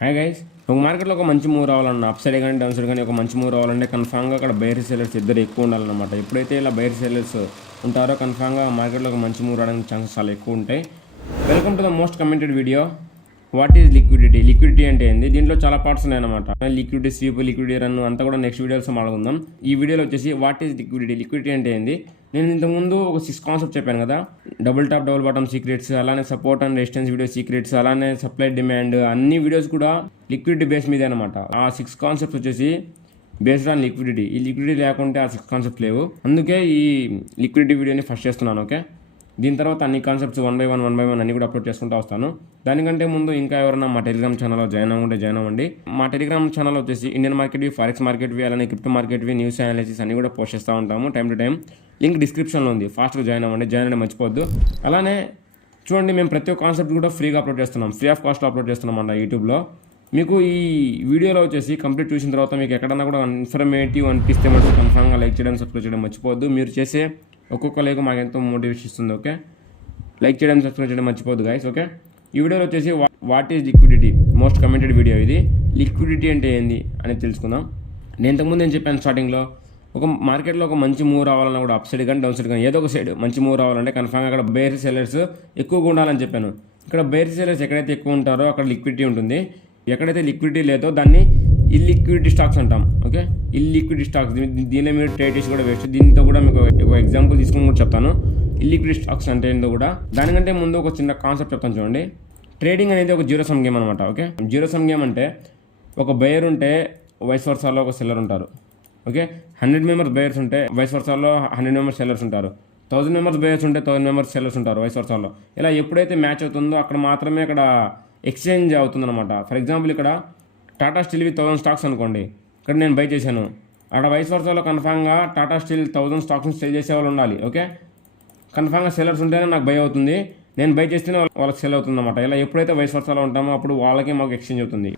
Hi guys, ఒక మార్కెట్లో ఒక మంచి మూవ్ రావాలన్నా అప్ సైడ్ కానీ డౌన్ సైడ్ కానీ ఒక మంచి మూవ్ రావాలంటే కన్ఫామ్గా అక్కడ బైర్ సెల్లర్స్ ఇద్దరు ఎక్కువ ఉండాలన్నమాట. ఎప్పుడైతే ఇలా బైర్ సెల్లర్స్ ఉంటారో కన్ఫామ్గా మార్కెట్లో ఒక మంచి మూవ్ రావడానికి ఛాన్సెస్ చాలా ఎక్కువ ఉంటాయి. Welcome to the most commented video. What is liquidity? Liquidity అంటే ఏంది? దీంట్లో చాలా పార్ట్స్ ఉన్నాయన్నమాట. లిక్విడిటీ స్వీప్, లిక్విడిటీ రన్ అంతా కూడా నెక్స్ట్ వీడియోస్ మాట్లాడుకుందాం. ఈ వీడియోలో వచ్చేసి వాట్ ఈజ్ లిక్విడిటీ, లిక్విడిటీ అంటే ఏంది. నేను ఇంతకుముందు ఒక 6 కాన్సెప్ట్ చెప్పాను కదా, double top double bottom secrets, అలానే support and resistance video secrets, అలానే సప్లై డిమాండ్, అన్ని వీడియోస్ కూడా లిక్విడిటీ బేస్ మీదే అనమాట. ఆ 6 కాన్సెప్ట్స్ వచ్చేసి బేస్డ్ ఆన్ లిక్విడిటీ. ఈ లిక్విడిటీ లేకుంటే ఆ 6 కాన్సెప్ట్ లేవు. అందుకే ఈ లిక్విడిటీ వీడియోని ఫస్ట్ చేస్తున్నాను. ఓకే, దీని తర్వాత అన్ని కాన్సెప్ట్స్ వన్ బై వన్ అన్ని కూడా అప్లోడ్ చేసుకుంటూ వస్తాను. దానికంటే ముందు ఇంకా ఎవరైనా మా టెలిగ్రామ్ ఛానల్లో జాయిన్ అవ్వండి. మా టెలిగ్రామ్ ఛానల్ వచ్చేసి ఇండియన్ మార్కెట్వి, ఫారెక్స్ మార్కెట్వి, అలానే క్రిప్టో మార్కెట్వి, న్యూస్ అనాలిసిస్ అన్ని కూడా పోస్ట్ చేస్తూ ఉంటాము టైం టు టైం. లింక్ డిస్క్రిప్షన్లో ఉంది, ఫాస్ట్గా జాయిన్ అవ్వండి మర్చిపోవద్దు. అలానే చూడండి, మేము ప్రతి ఒక్క కాన్సెప్ట్ కూడా ఫ్రీగా అప్లోడ్ చేస్తున్నాం, ఫ్రీ ఆఫ్ కాస్ట్ అప్లోడ్ చేస్తున్నాం అన్న యూట్యూబ్లో. మీకు ఈ వీడియోలో వచ్చేసి కంప్లీట్ చూసిన తర్వాత మీకు ఎక్కడన్నా కూడా ఇన్ఫర్మేటివ్ అనిపిస్తే మాత్రం కన్ఫామ్గా లైక్ చేయడం, సబ్స్క్రైబ్ చేయడం మర్చిపోవద్దు. మీరు చేసే ఒక్కొక్క లైక్ మాకు ఎంతో మోటివేషన్ ఇస్తుంది. ఓకే, లైక్ చేయడం, సబ్స్క్రైబ్ చేయడం మర్చిపోద్దు గైస్. ఓకే, ఈ వీడియోలో వచ్చేసి what is liquidity, most commented video ఇది. లిక్విడిటీ అంటే ఏంది అనేది తెలుసుకుందాం. నేను ఇంతకుముందు ఏం చెప్పాను స్టార్టింగ్లో, ఒక మార్కెట్లో ఒక మంచి మూవ్ రావాలన్నా కూడా అప్ సైడ్ కానీ డౌన్ సైడ్ కానీ ఏదో ఒక సైడ్ మంచి మూవ్ రావాలంటే కన్ఫామ్గా అక్కడ బేర్ సెల్లర్స్ ఎక్కువగా ఉండాలని చెప్పాను. ఇక్కడ బేర్ సెల్లర్స్ ఎక్కడైతే ఎక్కువ ఉంటారో అక్కడ లిక్విడిటీ ఉంటుంది. ఎక్కడైతే లిక్విడిటీ లేదో దాన్ని ఇల్లిక్విడిటీ స్టాక్స్ అంటాం. ఓకే, ఇల్లిక్విడిటీ స్టాక్స్, దీనిలో మీరు ట్రేడ్ చేసి కూడా వేస్ట్. దీంతో కూడా మీకు ఒక ఎగ్జాంపుల్ తీసుకుని కూడా చెప్తాను. ఇల్లిక్విడిటీ స్టాక్స్ అంటే ఏంటో కూడా. దానికంటే ముందు ఒక చిన్న కాన్సెప్ట్ చెప్తాను చూడండి. ట్రేడింగ్ అనేది ఒక జీరో సమ్ గేమ్ అనమాట. ఓకే, జీరో సమ్ గేమ్ అంటే ఒక బయర్ ఉంటే వైస్ వర్సాలో ఒక సెల్లర్ ఉంటారు. ఓకే, 100 మెంబర్స్ బయర్స్ ఉంటే వైస్ వర్సాలో 100 మెంబర్స్ సెల్లర్స్ ఉంటారు. 1000 మెంబర్స్ బయర్స్ ఉంటే 1000 మెంబర్స్ సెల్లర్స్ ఉంటారు వైస్ వర్సాలో. ఇలా ఎప్పుడైతే మ్యాచ్ అవుతుందో అక్కడ మాత్రమే అక్కడ ఎక్స్చేంజ్ అవుతుందన్నమాట. ఫర్ ఎగ్జాంపుల్ ఇక్కడ టాటా స్టీల్వి 1000 స్టాక్స్ అనుకోండి, ఇక్కడ నేను బై చేశాను. అక్కడ వైస్ వర్సాలో కన్ఫామ్గా టాటా స్టీల్ 1000 స్టాక్స్ని సేల్ చేసే వాళ్ళు ఉండాలి. ఓకే, కన్ఫామ్గా సెల్లర్స్ ఉంటేనే నాకు బై అవుతుంది, నేను బై చేస్తేనే వాళ్ళకి సెల్ అవుతుంది అనమాట. ఇలా ఎప్పుడైతే వైస్ వర్సాలో ఉంటామో అప్పుడు వాళ్ళకి మాకు ఎక్స్చేంజ్ అవుతుంది.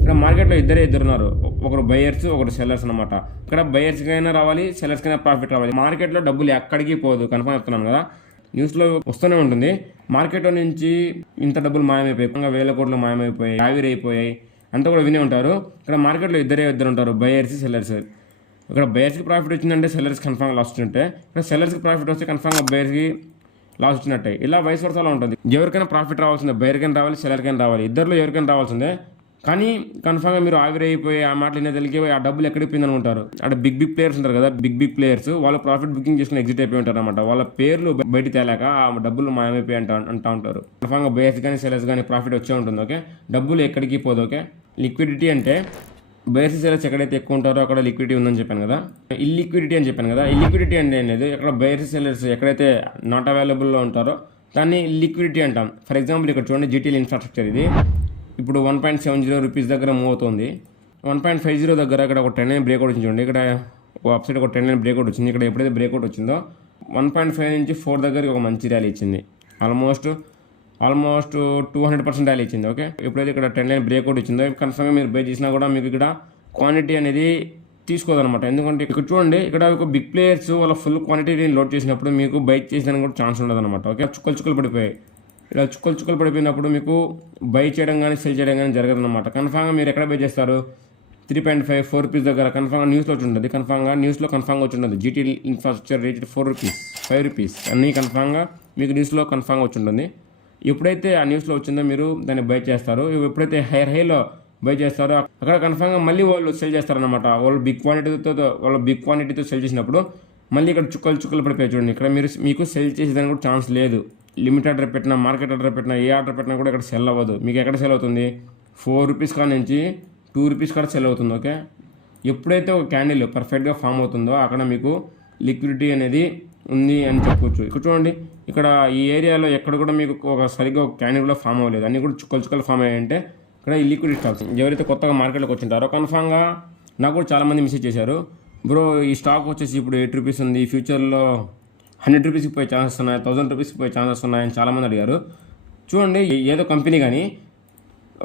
ఇక్కడ మార్కెట్లో ఇద్దరు ఉన్నారు, ఒకరు బయర్స్, ఒకరు సెల్లర్స్ అనమాట. ఇక్కడ బయర్స్కైనా రావాలి, సెల్లర్స్కైనా ప్రాఫిట్ రావాలి. మార్కెట్లో డబ్బులు ఎక్కడికి పోదు, కన్ఫామ్ చెప్తున్నాను కదా. న్యూస్లో వస్తూనే ఉంటుంది, మార్కెట్లో నుంచి ఇంత డబ్బులు మాయమైపోయాయి, 1000 కోట్లు మాయమైపోయాయి, ఆవిరైపోయాయి అంతా కూడా వినే ఉంటారు. ఇక్కడ మార్కెట్లో ఇద్దరు ఉంటారు, బయర్స్, సెల్లర్స్. ఇక్కడ బయర్స్కి ప్రాఫిట్ వచ్చిందంటే సెల్లర్స్ కన్ఫామ్గా లాస్ వచ్చినట్టే. ఇక్కడ సెల్లర్స్కి ప్రాఫిట్ వస్తే కన్ఫామ్గా బయర్స్కి లాస్ వచ్చినట్టే. ఇలా వైస్ వర్సాలో ఉంటుంది. ఎవరికైనా ప్రాఫిట్ రావాల్సిందే, బయర్కైనా రావాలి, సెల్లర్కైనా రావాలి, ఇద్దరిలో ఎవరికైనా రావాల్సిందే. కానీ కన్ఫామ్గా మీరు ఆవిరైపోయి ఆ మాటలు ఇనే తెలికి ఆ డబ్బులు ఎక్కడికి పోయింది అనుకుంటారు. అక్కడ బిగ్ ప్లేయర్స్ ఉంటారు కదా, బిగ్ ప్లేయర్స్, వాళ్ళు ప్రాఫిట్ బుకింగ్ చేసుకుని ఎగ్జిట్ అయిపోయి ఉంటారు అనమాట. వాళ్ళ పేర్లు బయట తేలాక ఆ డబ్బులు మాయమైపోయి అంటూ ఉంటారు. కన్ఫామ్గా బయర్స్ కానీ సెల్లర్స్ కానీ ప్రాఫిట్ వచ్చే ఉంటుంది. ఓకే, డబ్బులు ఎక్కడికి పోదు. ఓకే, లిక్విడిటీ అంటే బయర్స్, సెల్లర్స్ ఎక్కడైతే ఎక్కువ ఉంటారో అక్కడ లిక్విడిటీ ఉందని చెప్పాను కదా. ఇల్లిక్విడిటీ అని చెప్పాను కదా. ఇల్లిక్విడిటీ అంటే ఏం లేదు, ఇక్కడ బయర్స్, సెల్లర్స్ ఎక్కడైతే నాట్ అవైలబుల్లో ఉంటారో దాన్ని లిక్విడిటీ అంటాం. ఫర్ ఎగ్జాంపుల్ ఇక్కడ చూడండి, జీటీఎల్ ఇన్ఫ్రాస్ట్రక్చర్ ఇది ఇప్పుడు 1.70 రూపీస్ దగ్గర మూవ్ అవుతుంది. 1.50 దగ్గర ఇక్కడ ఒక 10 లైన్ బ్రేక్అవుట్ వచ్చింది చూడండి. ఇక్కడ వెబ్సైట్ ఒక 10 లైన్ బ్రేక్అవుట్ వచ్చింది. ఇక్కడ ఎప్పుడైతే బ్రేక్అవుట్ వచ్చిందో 1.5 నుంచి 4 దగ్గరికి ఒక మంచి ర్యాలీ ఇచ్చింది. ఆల్మోస్ట్ 200% ర్యాలీ ఇచ్చింది. ఓకే, ఎప్పుడైతే ఇక్కడ 10 లైన్ బ్రేక్అవుట్ ఇచ్చిందో కన్ఫర్మ్గా మీరు బై చేసినా కూడా మీకు ఇక్కడ క్వాంటిటీ అనేది తీసుకోదనమాట. ఎందుకంటే ఇక్కడ చూడండి, ఇక్కడ ఒక బిగ్ ప్లేయర్స్ వాళ్ళ ఫుల్ క్వాంటిటీని లోడ్ చేసినప్పుడు మీకు బై చేసేదానికి కూడా ఛాన్స్ ఉండదు అనమాట. ఓకే, చుక్కలు పడిపోయాయి. ఇలా చుక్కలు పడిపోయినప్పుడు మీకు బై చేయడం కానీ సెల్ చేయడం కానీ జరగదు అనమాట. కన్ఫామ్గా మీరు ఎక్కడ బై చేస్తారు, 3.5, 4 రూపీస్ దగ్గర కన్ఫామ్గా న్యూస్లో వచ్చింటుంది. కన్ఫామ్గా వచ్చింటుంది. GTL infrastructure rated 4 rupees, 5 rupees అన్నీ కన్ఫామ్గా మీకు న్యూస్లో కన్ఫామ్గా వచ్చింటుంది. ఎప్పుడైతే ఆ న్యూస్లో వచ్చిందో మీరు దాన్ని బై చేస్తారు. ఎప్పుడైతే హైలో బై చేస్తారో అక్కడ కన్ఫామ్గా మళ్ళీ వాళ్ళు సెల్ చేస్తారనమాట. వాళ్ళు బిగ్ క్వాంటిటీతో సెల్ చేసినప్పుడు మళ్ళీ ఇక్కడ చుక్కలు పడిపోయి చూడండి. ఇక్కడ మీకు సెల్ చేసేదానికి కూడా ఛాన్స్ లేదు. లిమిట్ ఆర్డర్ పెట్టినా, మార్కెట్ ఆర్డర్ పెట్టినా, ఏ ఆర్డర్ పెట్టినా కూడా ఇక్కడ సెల్ అవ్వదు. మీకు ఎక్కడ సెల్ అవుతుంది, 4 రూపీస్ కాడ నుంచి 2 రూపీస్ కాడ సెల్ అవుతుంది. ఓకే, ఎప్పుడైతే ఒక క్యాండిల్ పర్ఫెక్ట్గా ఫామ్ అవుతుందో అక్కడ మీకు లిక్విడిటీ అనేది ఉంది అని చెప్పొచ్చు. ఇక్కడ చూడండి, ఇక్కడ ఈ ఏరియాలో ఎక్కడ కూడా మీకు సరిగ్గా ఒక క్యాండిల్ కూడా ఫామ్ అవ్వలేదు, అన్నీ కూడా చుక్కలు ఫామ్ అయ్యాయంటే ఇక్కడ ఈ లిక్విడిటీ స్టాక్స్. ఎవరైతే కొత్తగా మార్కెట్లోకి వచ్చింటారో కన్ఫామ్గా నాకు కూడా చాలామంది మెసేజ్ చేశారు, బ్రో ఈ స్టాక్ వచ్చేసి ఇప్పుడు 8 రూపీస్ ఉంది, ఫ్యూచర్లో 100 రూపీస్కి పోయే ఛాన్సెస్ ఉన్నాయి, 1000 రూపీస్కి పోయే ఛాన్సెస్ ఉన్నాయని చాలామంది అడిగారు. చూడండి, ఏదో కంపెనీ కానీ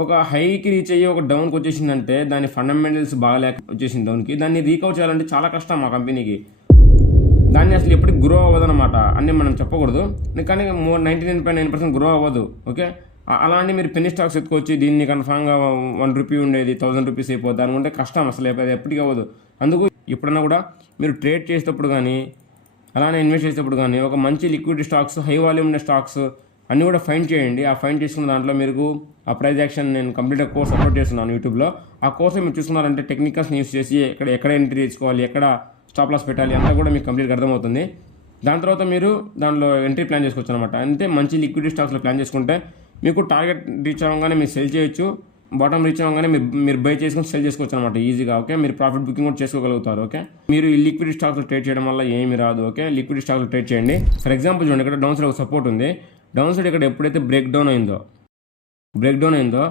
ఒక హైకి రీచ్ అయ్యి ఒక డౌన్కి వచ్చేసిందంటే దాని ఫండమెంటల్స్ బాగాలేక వచ్చేసింది డౌన్కి, దాన్ని రీకవర్ చేయాలంటే చాలా కష్టం ఆ కంపెనీకి. దాన్ని అసలు ఎప్పటికి గ్రో అవ్వదు అనమాట అని మనం చెప్పకూడదు, కానీ 99.9% గ్రో అవ్వదు. ఓకే, అలాంటి మీరు పెన్నీ స్టాక్స్ ఎత్తుకోవచ్చు. దీన్ని కన్ఫామ్గా ₹1 ఉండేది 1000 రూపీస్ అయిపోద్ది అనుకుంటే కష్టం, అసలు అది ఎప్పటికీ అవ్వదు. అందుకు ఎప్పుడన్నా కూడా మీరు ట్రేడ్ చేసేటప్పుడు కానీ అలానే ఇన్వెస్ట్ చేసేటప్పుడు కానీ ఒక మంచి లిక్విడ్ స్టాక్స్, హై వాల్యూమ్ ఉండే స్టాక్స్ అన్నీ కూడా ఫైండ్ చేయండి. ఆ ఫైండ్ చేసుకున్న దాంట్లో మీరు ఆ ప్రైజ్ యాక్షన్ నేను కంప్లీట్గా కోర్స్ అప్లోడ్ చేస్తున్నాను యూట్యూబ్లో. ఆ కోర్స్ మీరు చూస్తున్నారంటే టెక్నికల్స్ని యూస్ చేసి ఎక్కడ ఎంట్రీ తెచ్చుకోవాలి, ఎక్కడ స్టాప్ లాస్ పెట్టాలి అంతా కూడా మీకు కంప్లీట్గా అర్థమవుతుంది. దాని తర్వాత మీరు దాంట్లో ఎంట్రీ ప్లాన్ చేసుకోవచ్చు అనమాట. అంటే మంచి లిక్విడ్ స్టాక్స్లో ప్లాన్ చేసుకుంటే మీకు టార్గెట్ రీచ్ అవ్వగానే మీరు సెల్ చేయొచ్చు, బాటమ్ రీచ్ అవ్వగానే మీరు బై చేసుకుని సెల్ చేసుకోవచ్చు అనమాట ఈజీగా. ఓకే, మీరు ప్రాఫిట్ బుకింగ్ కూడా చేసుకోగలుగుతారు. ఓకే, మీరు ఈ లిక్విడ్ స్టాక్స్లో ట్రేడ్ చేయడం వల్ల ఏమి రాదు. ఓకే, లిక్విడ్ స్టాక్స్లో ట్రేడ్ చేయండి. ఫర్ ఎగ్జాంపుల్ చూడండి, ఇక్కడ డౌన్ సైడ్ ఒక సపోర్ట్ ఉంది. డౌన్ సైడ్ ఇక్కడ ఎప్పుడైతే బ్రేక్ డౌన్ అయిందో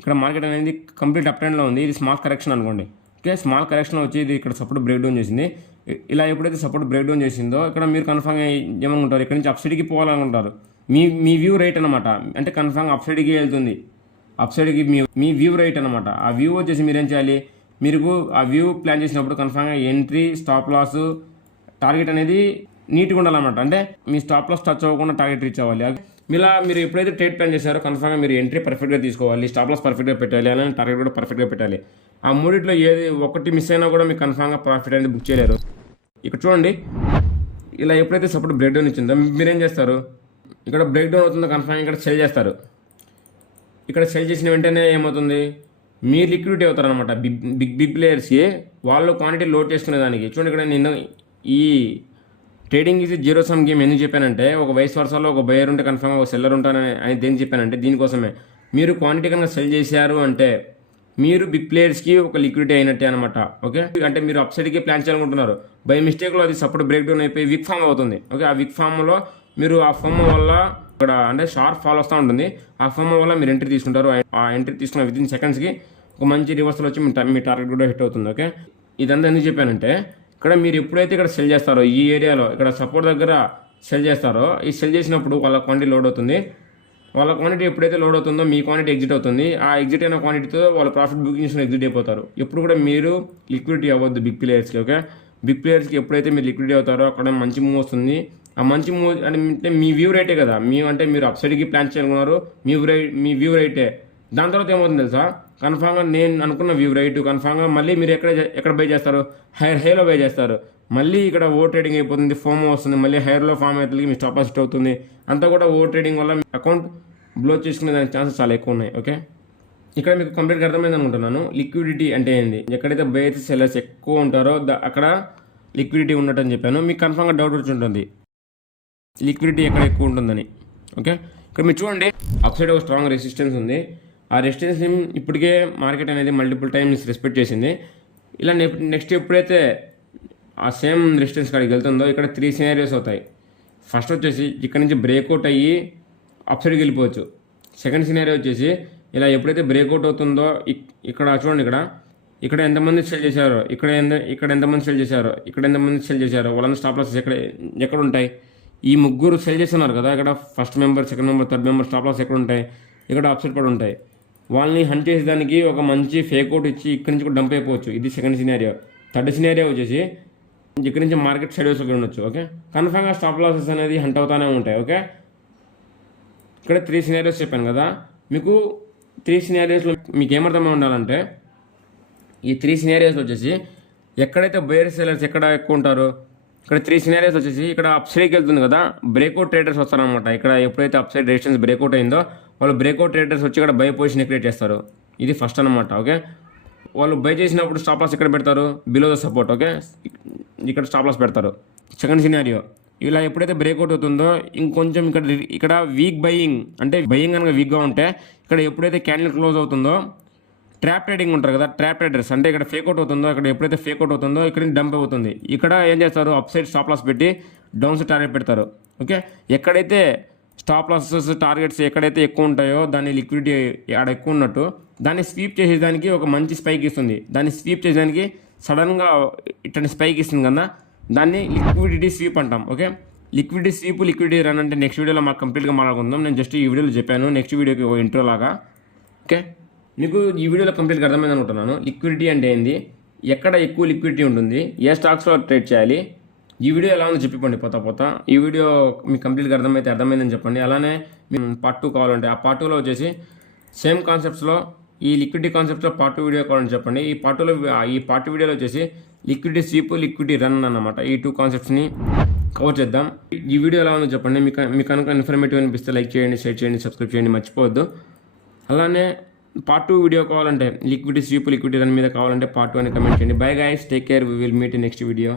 ఇక్కడ మార్కెట్ అనేది కంప్లీట్ అప్ ట్రెండ్లో ఉంది. ఇది స్మాల్ కరెక్షన్ అనుకోండి. ఓకే, స్మాల్ కరెక్షన్ వచ్చి ఇది ఇక్కడ సపోర్ట్ బ్రేక్ డౌన్ చేసింది. ఇలా ఎప్పుడైతే సపోర్ట్ బ్రేక్ డౌన్ చేసిందో ఇక్కడ మీరు కన్ఫామ్గా ఏమనుకుంటారు, ఇక్కడ నుంచి అప్ సైడ్కి పోవాలనుకుంటారు. మీ వ్యూ రైట్ అనమాట. అంటే కన్ఫామ్గా అప్ సైడ్కి వెళ్తుంది, అప్ సైడ్కి మీ వ్యూ రైట్ అనమాట. ఆ వ్యూ వచ్చేసి మీరేం చేయాలి, మీరు ఆ వ్యూ ప్లాన్ చేసినప్పుడు కన్ఫామ్గా ఎంట్రీ, స్టాప్ లాస్, టార్గెట్ అనేది నీట్గా ఉండాలన్నమాట. అంటే మీ స్టాప్ లాస్ టచ్ అవ్వకుండా టార్గెట్ రీచ్ అవ్వాలి. మీరు ఎప్పుడైతే ట్రేడ్ ప్లాన్ చేశారో కన్ఫామ్గా మీరు ఎంట్రీ పర్ఫెక్ట్గా తీసుకోవాలి, స్టాప్ లాస్ పర్ఫెక్ట్గా పెట్టాలి, అలానే టార్గెట్ కూడా పర్ఫెక్ట్గా పెట్టాలి. ఆ మూడిట్లో ఏది ఒకటి మిస్ అయినా కూడా మీకు కన్ఫామ్గా ప్రాఫిట్ అనేది బుక్ చేయలేరు. ఇక్కడ చూడండి, ఇలా ఎప్పుడైతే సపోర్ట్ బ్రేక్ డౌన్ ఇచ్చిందో మీరేం చేస్తారు, ఇక్కడ బ్రేక్ డౌన్ అవుతుందో కన్ఫామ్గా ఇక్కడ సెల్ చేస్తారు. ఇక్కడ సెల్ చేసిన వెంటనే ఏమవుతుంది, మీరు లిక్విడిటీ అవుతారు అనమాట. బిగ్ ప్లేయర్స్కి వాళ్ళు క్వాంటిటీ లోడ్ చేసుకునే దానికి. చూడండి, ఇక్కడ నిన్న ఈ trading is zero sum game ఎందుకు చెప్పానంటే, ఒక వైస్ వర్సాలో ఒక బయర్ ఉంటే కన్ఫామ్గా ఒక సెల్లర్ ఉంటారని అని దేనికి చెప్పానంటే దీనికోసమే. మీరు క్వాంటిటీ కనుక సెల్ చేశారు అంటే మీరు బిగ్ ప్లేయర్స్కి ఒక లిక్విడిటీ అయినట్టే అనమాట. ఓకే, అంటే మీరు అప్ సైడ్కి ప్లాన్ చేయాలనుకుంటున్నారు, బై మిస్టేక్లో అది సపోర్ట్ బ్రేక్ డౌన్ అయిపోయి విక్ ఫామ్ అవుతుంది. ఓకే, ఆ విక్ ఫామ్లో మీరు ఆ ఫామ్ వల్ల ఇక్కడ అంటే షార్ప్ ఫాల్ వస్తూ ఉంటుంది. ఆ ఫామ్ వల్ల మీరు ఎంట్రీ తీసుకుంటారు. ఆ ఎంట్రీ తీసుకున్న వితిన్ సెకండ్స్కి ఒక మంచి రివర్సల్ వచ్చి మీ టార్గెట్ కూడా హిట్ అవుతుంది. ఓకే, ఇదంతా ఎందుకు చెప్పానంటే ఇక్కడ మీరు ఎప్పుడైతే ఇక్కడ సెల్ చేస్తారో ఈ ఏరియాలో ఇక్కడ సపోర్ట్ దగ్గర సెల్ చేస్తారో, ఈ సెల్ చేసినప్పుడు వాళ్ళ క్వాంటిటీ లోడ్ అవుతుంది. వాళ్ళ క్వాంటిటీ ఎప్పుడైతే లోడ్ అవుతుందో మీ క్వాంటిటీ ఎగ్జిట్ అవుతుంది. ఆ ఎగ్జిట్ అయిన క్వాంటిటీతో వాళ్ళ ప్రాఫిట్ బుకింగ్స్ ఎగ్జిట్ అయిపోతారు. ఎప్పుడు కూడా మీరు లిక్విడిటీ అవ్వద్దు బిగ్ ప్లేయర్స్కి. ఓకే, బిగ్ ప్లేయర్స్కి ఎప్పుడైతే మీరు లిక్విడిటీ అవుతారో అక్కడ మంచి మూవ్ వస్తుంది. ఆ మంచి మూవ్ అంటే మీ వ్యూ రైటే కదా, మీరు అప్ సైడ్కి ప్లాన్ చేయాలనుకున్నారు, మీ వ్యూ రైటే. దాని తర్వాత ఏమవుతుంది తెలుసా, కన్ఫామ్గా నేను అనుకున్న వ్యూ రైట్ కన్ఫామ్గా మళ్ళీ మీరు ఎక్కడ బై చేస్తారు, హైలో బై చేస్తారు. మళ్ళీ ఇక్కడ ఓవర్ ట్రేడింగ్ అయిపోతుంది, ఫోమ్ వస్తుంది, మళ్ళీ హైర్లో ఫామ్ అవుతుంది, మీ స్టాప్ లాస్ హిట్ అవుతుంది. అంతా కూడా ఓవర్ ట్రేడింగ్ వల్ల అకౌంట్ బ్లో చేసుకునే దానికి ఛాన్సెస్ చాలా ఎక్కువ ఉన్నాయి. ఓకే, ఇక్కడ మీకు కంప్లీట్గా అర్థమైంది అనుకుంటున్నాను లిక్విడిటీ అంటే ఏంది. ఎక్కడైతే బయర్స్ సెల్లర్స్ ఎక్కువ ఉంటారో అక్కడ లిక్విడిటీ ఉన్నట్టు అని చెప్పాను. మీకు కన్ఫామ్గా డౌట్ వచ్చి ఉంటుంది లిక్విడిటీ ఎక్కడ ఎక్కువ ఉంటుందని. ఓకే, ఇక్కడ మీరు చూడండి, అప్ సైడ్ ఒక స్ట్రాంగ్ రెసిస్టెన్స్ ఉంది. ఆ రెసిస్టెన్స్ని ఇప్పటికే మార్కెట్ అనేది మల్టిపుల్ టైమ్స్ రెస్పెక్ట్ చేసింది. ఇలా నెక్స్ట్ ఎప్పుడైతే ఆ సేమ్ రెసిస్టెన్స్ కాడికి వెళ్తుందో ఇక్కడ 3 సినారియోస్ అవుతాయి. ఫస్ట్ వచ్చేసి ఇక్కడ నుంచి బ్రేక్అవుట్ అయ్యి అప్ సైడ్కి వెళ్ళిపోవచ్చు. సెకండ్ సినారియో వచ్చేసి ఇలా ఎప్పుడైతే బ్రేక్అవుట్ అవుతుందో ఇక్కడ చూడండి, ఇక్కడ ఎంతమంది సెల్ చేశారో, ఇక్కడ ఎంతమంది సెల్ చేశారో, ఇక్కడ ఎంతమంది సెల్ చేశారో వాళ్ళందరూ స్టాప్ లాసెస్ ఎక్కడ ఉంటాయి. ఈ ముగ్గురు సెల్ చేస్తున్నారు కదా, ఇక్కడ first member, second member, third member stop loss ఎక్కడ ఉంటాయి, ఇక్కడ అప్సెట్ పడి ఉంటాయి. వాళ్ళని హంట్ చేసేదానికి ఒక మంచి ఫేక్ అవుట్ ఇచ్చి ఇక్కడి నుంచి కూడా డంప్ అయిపోవచ్చు. ఇది సెకండ్ సినారియో. థర్డ్ సినారియో వచ్చేసి ఇక్కడి నుంచి మార్కెట్ సైడ్ వేసుకొని ఉండొచ్చు. ఓకే, కన్ఫామ్గా స్టాప్ లాసెస్ అనేది హంట్ అవుతానే ఉంటాయి. ఓకే, ఇక్కడ 3 సినారియోస్ చెప్పాను కదా, మీకు 3 సినారియోస్లో మీకు ఏమర్థమై ఉండాలంటే ఈ 3 సినారియోస్ వచ్చేసి ఎక్కడైతే బేర్ సెలర్స్ ఎక్కడ ఎక్కువ ఉంటారో ఇక్కడ 3 సినారియోస్ వచ్చేసి ఇక్కడ అప్ సైడ్కి వెళ్తుంది కదా, బ్రేక్అవుట్ ట్రేడర్స్ వస్తారనమాట. ఇక్కడ ఎప్పుడైతే అప్ సైడ్ రెసిస్టెన్స్ బ్రేక్అవుట్ అయిందో వాళ్ళు బ్రేక్అవుట్ ట్రేడర్స్ వచ్చి ఇక్కడ బై పొజిషన్ క్రియేట్ చేస్తారు. ఇది ఫస్ట్ అనమాట. ఓకే, వాళ్ళు బై చేసినప్పుడు స్టాప్ లాస్ ఎక్కడ పెడతారు, బిలో ద సపోర్ట్. ఓకే, ఇక్కడ స్టాప్ లాస్ పెడతారు. సెకండ్ సినారియో, ఇలా ఎప్పుడైతే బ్రేక్అవుట్ అవుతుందో ఇంకొంచెం ఇక్కడ వీక్ బయింగ్, అంటే బయింగ్ కనుక వీక్గా ఉంటే ఇక్కడ ఎప్పుడైతే క్యాండిల్ క్లోజ్ అవుతుందో ట్రాప్ ట్రేడింగ్ ఉంటారు కదా, ట్రాప్ ట్రేడర్స్ అంటే ఇక్కడ ఫేక్అవుట్ అవుతుందో, ఇక్కడ ఎప్పుడైతే ఫేక్అవుట్ అవుతుందో ఇక్కడ డంప్ అవుతుంది. ఇక్కడ ఏం చేస్తారు, అప్ సైడ్ స్టాప్ లాస్ పెట్టి డౌన్ సైడ్ టార్గెట్ పెడతారు. ఓకే, ఎక్కడైతే స్టాప్ లాసెస్ టార్గెట్స్ ఎక్కడైతే ఎక్కువ ఉంటాయో దాన్ని లిక్విడిటీ ఆడ ఎక్కువ ఉన్నట్టు దాన్ని స్వీప్ చేసేదానికి ఒక మంచి స్పైక్ ఇస్తుంది. దాన్ని స్వీప్ చేసేదానికి సడన్గా ఇట్లాంటి స్పైక్ ఇస్తుంది కదా, దాన్ని లిక్విడిటీ స్వీప్ అంటాం. Okay, liquidity sweep, liquidity run అంటే నెక్స్ట్ వీడియోలో మాకు కంప్లీట్గా మాట్లాడుకుందాం. నేను జస్ట్ ఈ వీడియోలో చెప్పాను, నెక్స్ట్ వీడియోకి ఒక ఇంట్రో లాగా. ఓకే, మీకు ఈ వీడియోలో కంప్లీట్గా అర్థమైంది అనుకుంటున్నాను లిక్విడిటీ అంటే ఏంది, ఎక్కడ ఎక్కువ లిక్విడిటీ ఉంటుంది, ఏ స్టాక్స్లో ట్రేడ్ చేయాలి, ఈ వీడియో ఎలా ఉందో చెప్పండి పోతా ఈ వీడియో మీకు కంప్లీట్గా అర్థమైందని చెప్పండి. అలానే మీకు పార్ట్ 2 కావాలంటే ఆ పార్ట్ 2లో వచ్చేసి సేమ్ కాన్సెప్ట్స్లో ఈ లిక్విడిటీ కాన్సెప్ట్స్లో పార్ట్ 2 వీడియో కావాలని చెప్పండి. ఈ పార్ట్ 2లో ఈ పార్ట్ వీడియోలో వచ్చేసి లిక్విడిటీ స్వీప్ లిక్విడిటీ రన్ అన్నమాట. ఈ 2 కాన్సెప్ట్స్ని కవర్ చేద్దాం. ఈ వీడియో ఎలా ఉందో చెప్పండి. మీకు కనుక ఇన్ఫర్మేటివ్ అనిపిస్తే లైక్ చేయండి, షేర్ చేయండి, సబ్స్క్రైబ్ చేయండి మర్చిపోవద్దు. అలానే పార్ట్ 2 వీడియో కావాలంటే లిక్విడిటీ స్వీప్ లిక్విడిటీ రన్ మీద కావాలంటే పార్ట్ 2 అని కమెంట్ చేయండి. Bye guys, take care, we will meet in next video.